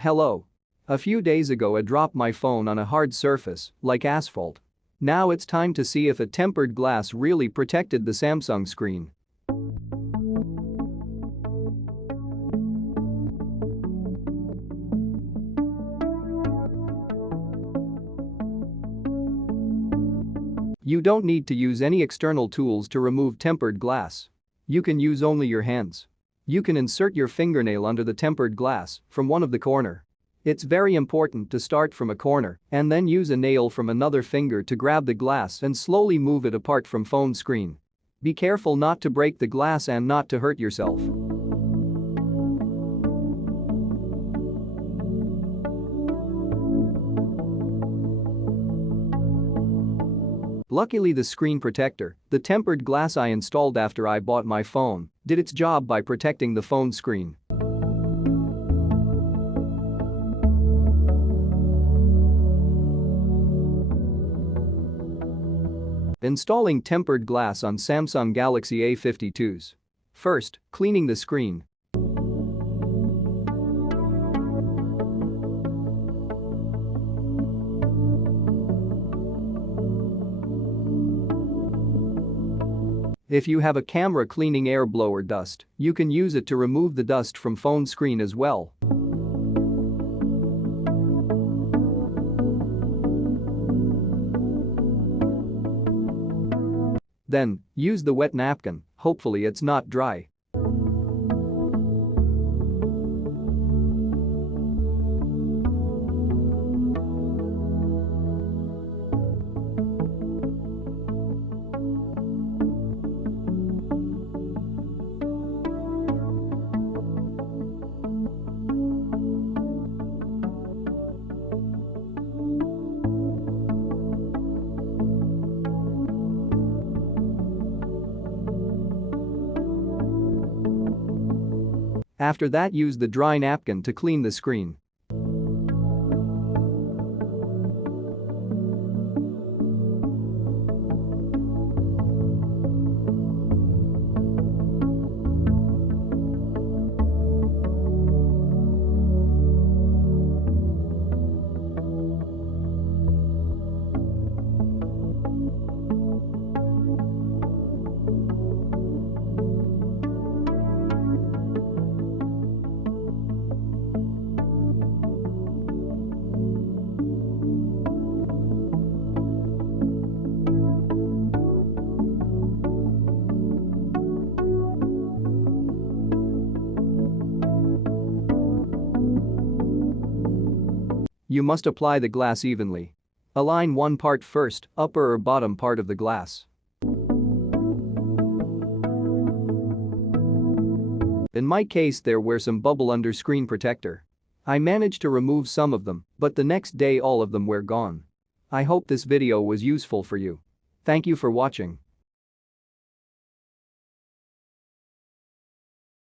Hello. A few days ago I dropped my phone on a hard surface, like asphalt. Now it's time to see if a tempered glass really protected the Samsung screen. You don't need to use any external tools to remove tempered glass. You can use only your hands. You can insert your fingernail under the tempered glass from one of the corner. It's very important to start from a corner and then use a nail from another finger to grab the glass and slowly move it apart from phone screen. Be careful not to break the glass and not to hurt yourself. Luckily the screen protector, the tempered glass I installed after I bought my phone, did its job by protecting the phone screen. Installing tempered glass on Samsung Galaxy A52s. First, cleaning the screen. If you have a camera cleaning air blower dust, you can use it to remove the dust from phone screen as well. Then, use the wet napkin, hopefully it's not dry. After that, use the dry napkin to clean the screen. You must apply the glass evenly. Align one part first, upper or bottom part of the glass. In my case there were some bubble under screen protector. I managed to remove some of them, but the next day all of them were gone. I hope this video was useful for you. Thank you for watching.